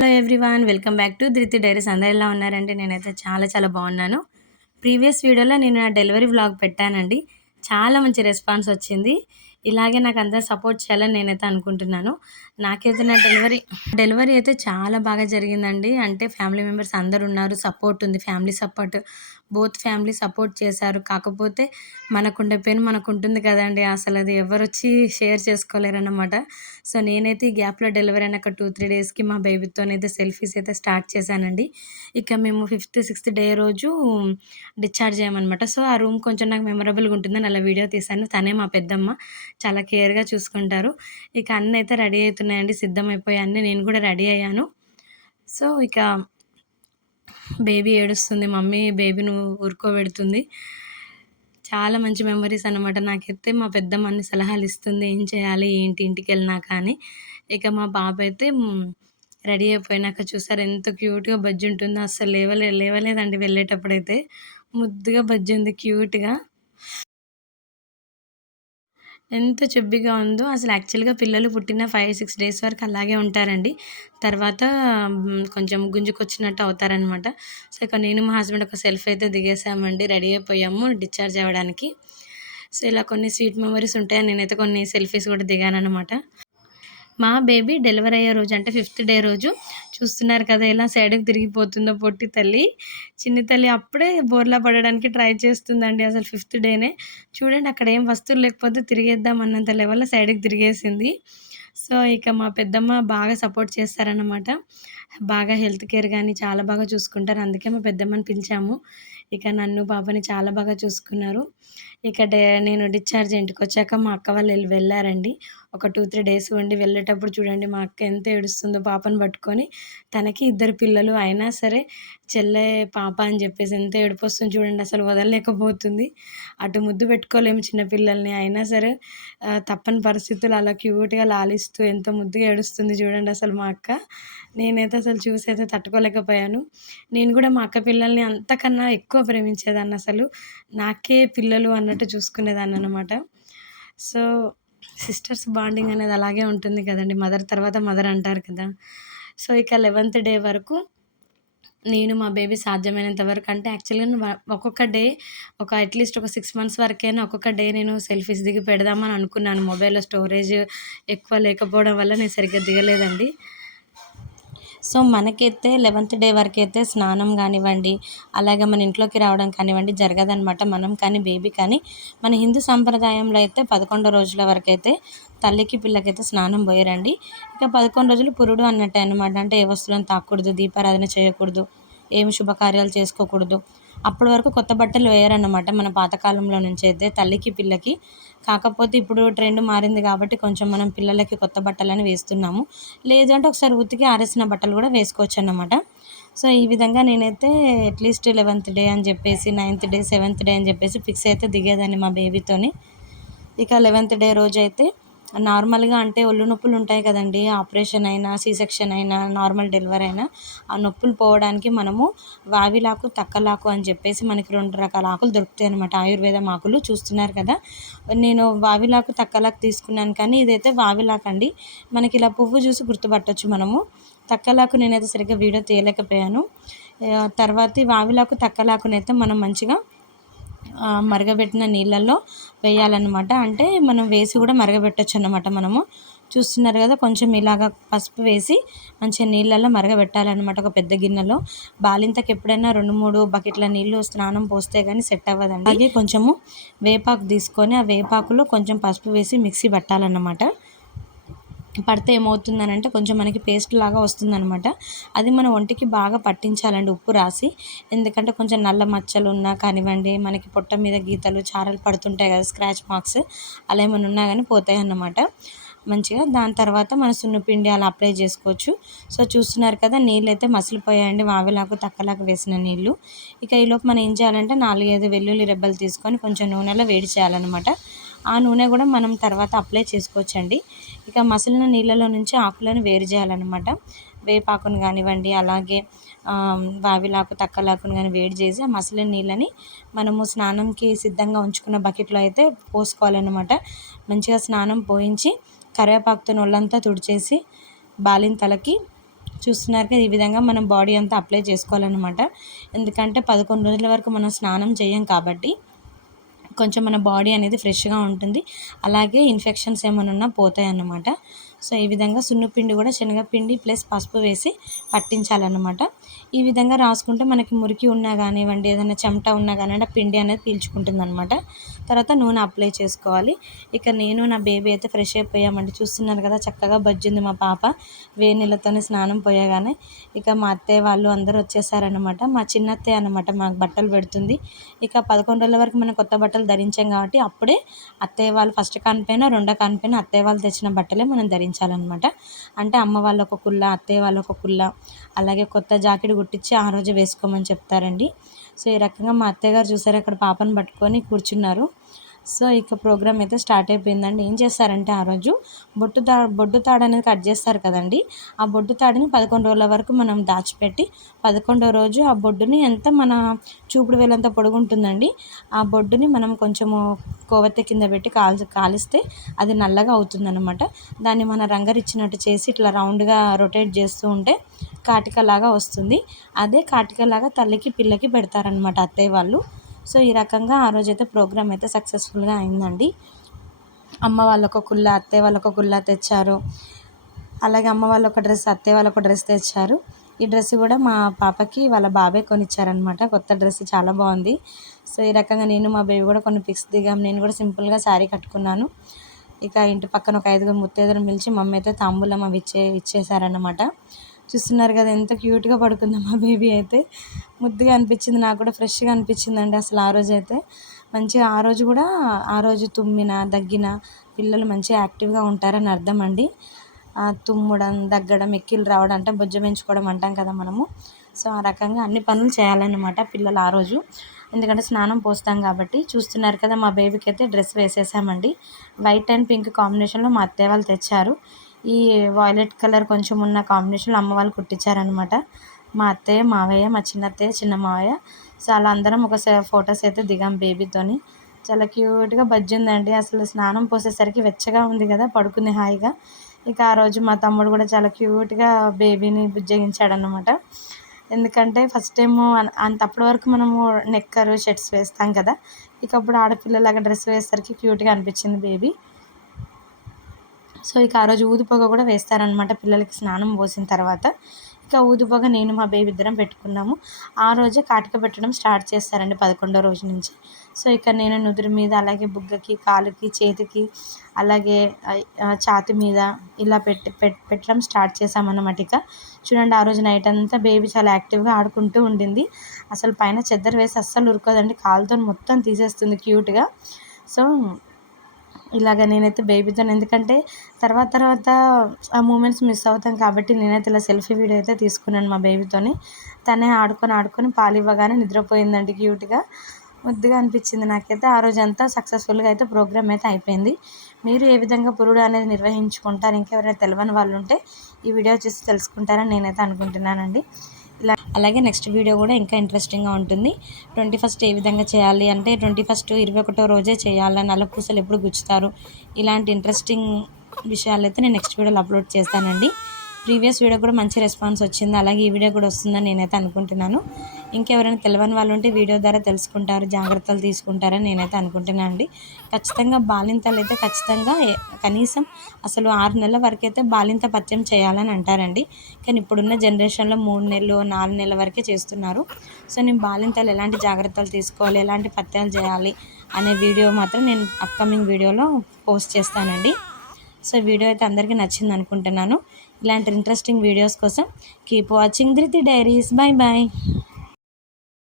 Hello everyone welcome back to Dhruti diaries అందరు ఎలా ఉన్నారండి? నేనైతే చాలా చాలా బాగున్నాను. ప్రీవియస్ వీడియోలో నేను నా డెలివరీ వ్లాగ్ పెట్టానండి. చాలా మంచి రెస్పాన్స్ వచ్చింది. ఇలాగే నాకు అందరు సపోర్ట్ చేయాలని నేనైతే అనుకుంటున్నాను. నాకైతే నా డెలివరీ డెలివరీ అయితే చాలా బాగా జరిగిందండి. అంటే ఫ్యామిలీ మెంబర్స్ అందరు ఉన్నారు సపోర్ట్ ఉంది family support both family support చేశారు. కాకపోతే మనకుండే పెయిన్ మనకు ఉంటుంది కదండి. అసలు అది ఎవరు వచ్చి షేర్ చేసుకోలేరన్నమాట. సో నేనైతే ఈ గ్యాప్లో డెలివరీ అయినాక టూ త్రీ డేస్కి మా బేబీతోనైతే సెల్ఫీస్ అయితే స్టార్ట్ చేశానండి. ఇక మేము ఫిఫ్త్ సిక్స్త్ డే రోజు డిశ్చార్జ్ చేయమన్నమాట సో ఆ రూమ్ కొంచెం నాకు మెమరబుల్గా ఉంటుందని అలా వీడియో తీశాను. తనే మా పెద్దమ్మ. చాలా కేర్గా చూసుకుంటారు. ఇక అన్నీ అయితే రెడీ అవుతున్నాయండి సిద్ధమైపోయి అన్నీ నేను కూడా రెడీ అయ్యాను. సో ఇక బేబీ ఏడుస్తుంది మమ్మీ బేబీని ఊరుకోబెడుతుంది. చాలా మంచి మెమరీస్ అనమాట నాకైతే మా పెద్దమ్మ అన్ని సలహాలు ఇస్తుంది ఏం చేయాలి ఏంటి ఇంటికి వెళ్ళినా కానీ. ఇక మా పాప అయితే రెడీ అయిపోయినాక చూసారు ఎంత క్యూట్గా బజ్జి ఉంటుందో. అస్సలు లేవలే లేవలేదండి వెళ్ళేటప్పుడైతే. ముద్దుగా బజ్జి ఉంది క్యూట్గా. ఎంత చెబ్బిగా ఉందో అసలు యాక్చువల్గా పిల్లలు పుట్టిన ఫైవ్ సిక్స్ డేస్ వరకు అలాగే ఉంటారండి. తర్వాత కొంచెం గుంజుకొచ్చినట్టు అవుతారనమాట సో ఇక నేను మా హస్బెండ్ ఒక సెల్ఫ్ అయితే దిగేసామండి రెడీ అయిపోయాము డిశ్చార్జ్ అవ్వడానికి. సో ఇలా కొన్ని స్వీట్ మెమరీస్ ఉంటాయి నేనైతే కొన్ని సెల్ఫీస్ కూడా దిగాను అనమాట మా బేబీ డెలివరీ అయ్యే రోజు అంటే ఫిఫ్త్ డే రోజు చూస్తున్నారు కదా ఎలా సైడ్కి తిరిగిపోతుందో పొట్టి తల్లి. చిన్న తల్లి అప్పుడే బోర్లా పడడానికి ట్రై చేస్తుందండి అసలు ఫిఫ్త్ డేనే చూడండి అక్కడ ఏం వస్తువులు లేకపోతే తిరిగేద్దాం అన్నంత లెవెల్లో సైడ్కి తిరిగేసింది. సో ఇక మా పెద్దమ్మ బాగా సపోర్ట్ చేస్తారన్నమాట. బాగా హెల్త్ కేర్ కానీ చాలా బాగా చూసుకుంటారు. అందుకే మా పెద్దమ్మని పిలిచాము. ఇక నన్ను పాపని చాలా బాగా చూసుకున్నారు. ఇక డే నేను డిశ్చార్జ్ ఇంటికి వచ్చాక మా అక్క వాళ్ళు వెళ్ళారండి. ఒక టూ త్రీ డేస్ ఉండి వెళ్ళేటప్పుడు చూడండి మా అక్క ఎంత ఏడుస్తుందో పాపను పట్టుకొని తనకి ఇద్దరు పిల్లలు అయినా సరే చెల్లె పాప అని చెప్పేసి ఎంత ఏడుపు వస్తుంది చూడండి అసలు వదలలేకపోతుంది. అటు ముద్దు పెట్టుకోలేము చిన్న పిల్లల్ని. అయినా సరే తప్పని పరిస్థితులు అలా క్యూట్గా లాలిస్తూ ఎంత ముద్దుగా ఏడుస్తుంది చూడండి అసలు మా అక్క. నేనైతే అసలు చూసి అయితే తట్టుకోలేకపోయాను. నేను కూడా మా అక్క పిల్లల్ని అంతకన్నా ఎక్కువ ఎక్కువ ప్రేమించేదాన్ని అసలు. నాకే పిల్లలు అన్నట్టు చూసుకునేదాన్ని అనమాట సో సిస్టర్స్ బాండింగ్ అనేది అలాగే ఉంటుంది కదండి. మదర్ తర్వాత మదర్ అంటారు కదా. సో ఇక లెవెంత్ డే వరకు నేను మా బేబీ సాధ్యమైనంత వరకు అంటే యాక్చువల్గా ఒక్కొక్క డే ఒక అట్లీస్ట్ ఒక సిక్స్ మంత్స్ వరకైనా ఒక్కొక్క డే నేను సెల్ఫీస్ దిగి పెడదామని అనుకున్నాను. మొబైల్లో స్టోరేజ్ ఎక్కువ లేకపోవడం వల్ల నేను సరిగ్గా దిగలేదండి. సో మనకైతే లెవెంత్ డే వరకు అయితే స్నానం కానివ్వండి అలాగే మన ఇంట్లోకి రావడం కానివ్వండి జరగదనమాట మనం కానీ బేబీ కానీ. మన హిందూ సాంప్రదాయంలో అయితే పదకొండో రోజుల వరకు అయితే తల్లికి పిల్లకైతే స్నానం పోయారండి. ఇక పదకొండు రోజులు పురుడు అన్నట్టే అనమాట అంటే ఏ వస్తువులను తాకూడదు దీపారాధన చేయకూడదు ఏమి శుభకార్యాలు చేసుకోకూడదు. అప్పటి వరకు కొత్త బట్టలు వేయరన్నమాట. మన పాతకాలంలో నుంచి అయితే తల్లికి పిల్లకి. కాకపోతే ఇప్పుడు ట్రెండ్ మారింది కాబట్టి కొంచెం మనం పిల్లలకి కొత్త బట్టలని వేస్తున్నాము. లేదంటే ఒకసారి ఉతికి ఆరేసిన బట్టలు కూడా వేసుకోవచ్చు అన్నమాట సో ఈ విధంగా నేనైతే అట్లీస్ట్ లెవెన్త్ డే అని చెప్పేసి నైన్త్ డే సెవెంత్ డే అని చెప్పేసి ఫిక్స్ అయితే దిగేదాన్ని మా బేబీతోని ఇక లెవెంత్ డే రోజు అయితే నార్మల్గా అంటే ఒళ్ళు నొప్పులు ఉంటాయి కదండి. ఆపరేషన్ అయినా సీ సెక్షన్ అయినా నార్మల్ డెలివరీ అయినా ఆ నొప్పులు పోవడానికి మనము వావిలాకు తక్కలాకు అని చెప్పేసి మనకి రెండు రకాల ఆకులు దొరుకుతాయి అనమాట ఆయుర్వేదం ఆకులు చూస్తున్నారు కదా. నేను వావిలాకు తక్కలాకు తీసుకున్నాను కానీ ఇదైతే వావిలాకు అండి. మనకి ఇలా పువ్వు చూసి గుర్తుపట్టవచ్చు మనము. తక్కలాకు నేనైతే సరిగ్గా వీడియో తీయలేకపోయాను. తర్వాత వావిలాకు తక్కలాకునైతే మనం మంచిగా మరగబెట్టిన నీళ్ళల్లో వేయాలన్నమాట. అంటే మనం వేసి కూడా మరగబెట్టచ్చు అన్నమాట మనము. చూస్తున్నారు కదా కొంచెం ఇలాగ పసుపు వేసి మంచిగా నీళ్ళల్లో మరగబెట్టాలన్నమాట ఒక పెద్ద గిన్నెలో. బాలింతకి ఎప్పుడైనా రెండు మూడు బకెట్ల నీళ్ళు స్నానం పోస్తే కానీ సెట్ అవ్వదండి. అలాగే కొంచెము వేపాకు తీసుకొని ఆ వేపాకులో కొంచెం పసుపు వేసి మిక్సీ పట్టాలన్నమాట. పడితే ఏమవుతుందని అంటే కొంచెం మనకి పేస్ట్ లాగా వస్తుందనమాట అది మన ఒంటికి బాగా పట్టించాలండి ఉప్పు రాసి. ఎందుకంటే కొంచెం నల్ల మచ్చలు ఉన్నా కానివ్వండి మనకి పొట్ట మీద గీతలు చారలు పడుతుంటాయి కదా స్క్రాచ్ మార్క్స్ అలా ఏమైనా ఉన్నా కానీ పోతాయి అన్నమాట మంచిగా దాని తర్వాత మన సున్నపిండి అలా అప్లై చేసుకోవచ్చు. సో చూస్తున్నారు కదా నీళ్ళు అయితే మసిలిపోయాయండి. వావిలాకు తక్కలాకు వేసిన నీళ్ళు. ఇక ఈలోపు మనం ఏం చేయాలంటే నాలుగైదు వెల్లుల్లి రెబ్బలు తీసుకొని కొంచెం నూనెలో వేడి చేయాలన్నమాట. ఆ నూనె కూడా మనం తర్వాత అప్లై చేసుకోవచ్చండి. ఇక మసిలిన నీళ్ళలో నుంచి ఆకులను వేరు చేయాలన్నమాట. వేపాకును కానివ్వండి అలాగే వావిలాకు తక్కలాకును కానీ వేడి చేసి ఆ మసిలిన నీళ్ళని మనము స్నానంకి సిద్ధంగా ఉంచుకున్న బకెట్లో అయితే పోసుకోవాలన్నమాట. మంచిగా స్నానం పోయించి కరివేపాకుతో ఒళ్ళంతా తుడిచేసి బాలింతలకి చూస్తున్నారు కదా ఈ విధంగా మనం బాడీ అంతా అప్లై చేసుకోవాలన్నమాట. ఎందుకంటే పదకొండు రోజుల వరకు మనం స్నానం చేయం కాబట్టి కొంచెం మన బాడీ అనేది ఫ్రెష్గా ఉంటుంది. అలాగే ఇన్ఫెక్షన్స్ ఏమైనా ఉన్నా పోతాయి అన్నమాట సో ఈ విధంగా సున్నపిండి కూడా శనగపిండి ప్లస్ పసుపు వేసి పట్టించాలన్నమాట. ఈ విధంగా రాసుకుంటే మనకి మురికి ఉన్నా కానివ్వండి ఏదైనా చెమట ఉన్నా కానివ్వండి ఆ పిండి అనేది పీల్చుకుంటుంది అనమాట తర్వాత నూనె అప్లై చేసుకోవాలి. ఇక నేను నా బేబీ అయితే ఫ్రెష్ అయిపోయామండి. చూస్తున్నారు కదా చక్కగా బజ్జింది మా పాప. వేడి నీళ్ళతోనే స్నానం పోయగానే ఇక మా అత్తయ్య వాళ్ళు అందరూ వచ్చేసారనమాట మా చిన్న అత్తయ్య అనమాట మాకు బట్టలు పెడుతుంది. ఇక పదకొండు రోజుల వరకు మనం కొత్త బట్టలు ధరించాం కాబట్టి అప్పుడే అత్తయ్య వాళ్ళు ఫస్ట్ కానిపోయినా రెండో కానిపోయినా అత్తయ్య వాళ్ళు తెచ్చిన బట్టలే మనం ధరించాలన్నమాట అంటే అమ్మ వాళ్ళ ఒక కుల్ల అత్తయ్య వాళ్ళ ఒక కుల్ల అలాగే కొత్త జాకెట్ కుట్టించి ఆ రోజు వేసుకోమని చెప్తారండి. సో ఈ రకంగా మా అత్తయ్య గారు చూసారు అక్కడ పాపను పట్టుకొని కూర్చున్నారు. సో ఇక ప్రోగ్రామ్ అయితే స్టార్ట్ అయిపోయిందండి. ఏం చేస్తారంటే ఆ రోజు బొట్టు తా బొడ్డు తాడు అనేది కట్ చేస్తారు కదండి. ఆ బొడ్డు తాడుని పదకొండు రోజుల వరకు మనం దాచిపెట్టి పదకొండో రోజు ఆ బొడ్డుని ఎంత మన చూపుడు వేలంత పొడుగుంటుందండి. ఆ బొడ్డుని మనం కొంచెము కోవెత్త కింద పెట్టి కాల్చి కాలిస్తే అది నల్లగా అవుతుందన్నమాట. దాన్ని మన రంగరిచ్చినట్టు చేసి ఇట్లా రౌండ్గా రొటేట్ చేస్తూ ఉంటే కాటికలాగా వస్తుంది. అదే కాటికలాగా తల్లికి పిల్లకి పెడతారనమాట అత్తయ్య వాళ్ళు. సో ఈ రకంగా ఆ రోజైతే ప్రోగ్రామ్ అయితే సక్సెస్ఫుల్గా అయిందండి. అమ్మ వాళ్ళకు ఒక కుల్ల అత్తయ్య వాళ్ళ ఒక కుల్ల తెచ్చారు. అలాగే అమ్మ వాళ్ళు ఒక డ్రెస్ అత్తయ్య వాళ్ళు ఒక డ్రెస్ తెచ్చారు. ఈ డ్రెస్ కూడా మా పాపకి వాళ్ళ బాబాయ్ కొనిచ్చారనమాట కొత్త డ్రెస్ చాలా బాగుంది. సో ఈ రకంగా నేను మా బేబీ కూడా కొన్ని పిక్స్ దిగాం. నేను కూడా సింపుల్గా శారీ కట్టుకున్నాను. ఇక ఇంటి పక్కన ఒక ఐదుగురు ముత్తైదులు పిలిచి మమ్మీ అయితే తాంబూలం అవి ఇచ్చే ఇచ్చేసారనమాట చూస్తున్నారు కదా ఎంత క్యూట్గా పడుకుందో మా బేబీ అయితే. ముద్దుగా అనిపించింది నాకు కూడా ఫ్రెష్గా అనిపించిందండి అసలు ఆ రోజు అయితే. మంచిగా ఆ రోజు కూడా ఆ రోజు తుమ్మిన దగ్గిన పిల్లలు మంచిగా యాక్టివ్గా ఉంటారని అర్థం అండి. తుమ్మడం దగ్గడం ఎక్కిలు రావడం అంటే బొజ్జ పెంచుకోవడం అంటాం కదా మనము. సో ఆ రకంగా అన్ని పనులు చేయాలన్నమాట పిల్లలు ఆ రోజు. ఎందుకంటే స్నానం పోస్తాం కాబట్టి చూస్తున్నారు కదా మా బేబీకి అయితే డ్రెస్ వేసేసామండి. వైట్ అండ్ పింక్ కాంబినేషన్లో మా అత్తయ్య వాళ్ళు తెచ్చారు. ఈ వాయిలెట్ కలర్ కొంచెం ఉన్న కాంబినేషన్లో అమ్మ వాళ్ళు కుట్టించారనమాట మా అత్తయ్య మావయ్య మా చిన్న అత్తయ్య చిన్న మావయ్య. సో అలా అందరం ఒక ఫొటోస్ అయితే దిగాం బేబీతోని చాలా క్యూట్గా బజ్జి ఉందండి. అసలు స్నానం పోసేసరికి వెచ్చగా ఉంది కదా పడుకుని హాయిగా. ఇక ఆ రోజు మా తమ్ముడు కూడా చాలా క్యూట్గా బేబీని బుజ్జగించాడనమాట ఎందుకంటే ఫస్ట్ టైం అంత అప్పటి వరకు మనము నెక్కరు షర్ట్స్ వేస్తాం కదా. ఇక అప్పుడు ఆడపిల్లలాగా డ్రెస్ వేసేసరికి క్యూట్గా అనిపించింది బేబీ సో ఇక ఆ రోజు ఊదిపోగ కూడా వేస్తారనమాట పిల్లలకి స్నానం పోసిన తర్వాత. ఇక ఊదిపోగ నేను మా బేబీ ఇద్దరం పెట్టుకున్నాము. ఆ రోజే కాటిక పెట్టడం స్టార్ట్ చేస్తారండి పదకొండో రోజు నుంచి. సో ఇక నేను నుదురు మీద అలాగే బుగ్గకి కాలుకి చేతికి అలాగే ఛాతి మీద ఇలా పెట్టి పెట్టడం స్టార్ట్ చేసామన్నమాట ఇక. చూడండి ఆ రోజు నైట్ అంతా బేబీ చాలా యాక్టివ్గా ఆడుకుంటూ ఉండింది. అసలు పైన చెద్దరు వేసి అస్సలు ఉరుకోదండి. కాలుతో మొత్తం తీసేస్తుంది క్యూట్గా సో ఇలాగ నేనైతే బేబీతో ఎందుకంటే తర్వాత తర్వాత ఆ మూమెంట్స్ మిస్ అవుతాం కాబట్టి నేనైతే ఇలా సెల్ఫీ వీడియో అయితే తీసుకున్నాను మా బేబీతోని తనే. ఆడుకొని ఆడుకొని పాలు ఇవ్వగానే నిద్రపోయిందండి క్యూట్గా ముద్దుగా అనిపించింది నాకైతే. ఆ రోజంతా సక్సెస్ఫుల్గా అయితే ప్రోగ్రామ్ అయితే అయిపోయింది. మీరు ఏ విధంగా పురుడు అనేది నిర్వహించుకుంటారు ఇంకెవరైనా తెలియని వాళ్ళు ఉంటే ఈ వీడియో చూసి తెలుసుకుంటారని నేనైతే అనుకుంటున్నానండి. అలాగే నెక్స్ట్ వీడియో కూడా ఇంకా ఇంట్రెస్టింగ్గా ఉంటుంది. ట్వంటీ ఫస్ట్ ఏ విధంగా చేయాలి అంటే ట్వంటీ ఫస్ట్ ఇరవై ఒకటో రోజే చేయాలి. నల్ల పూసలు ఎప్పుడు గుచ్చుతారు? ఇలాంటి ఇంట్రెస్టింగ్ విషయాలైతే నేను నెక్స్ట్ వీడియోలో అప్లోడ్ చేస్తానండి. ప్రీవియస్ వీడియో కూడా మంచి రెస్పాన్స్ వచ్చింది. అలాగే ఈ వీడియో కూడా వస్తుందని నేనైతే అనుకుంటున్నాను. ఇంకెవరైనా తెలియని వాళ్ళు ఉంటే వీడియో ద్వారా తెలుసుకుంటారు జాగ్రత్తలు తీసుకుంటారని నేనైతే అనుకుంటున్నాను అండి ఖచ్చితంగా బాలింతలు అయితే ఖచ్చితంగా కనీసం అసలు ఆరు నెలల వరకు అయితే బాలింత పత్యం చేయాలని అంటారండి. కానీ ఇప్పుడున్న జనరేషన్లో మూడు నెలలు నాలుగు నెలల వరకే చేస్తున్నారు. సో నేను బాలింతలు ఎలాంటి జాగ్రత్తలు తీసుకోవాలి ఎలాంటి పత్యాలు చేయాలి అనే వీడియో మాత్రం నేను అప్కమింగ్ వీడియోలో పోస్ట్ చేస్తానండి. సో వీడియో అయితే అందరికీ నచ్చింది అనుకుంటున్నాను. ఇలాంటి ఇంట్రెస్టింగ్ వీడియోస్ కోసం keep watching Dhruti diaries bye bye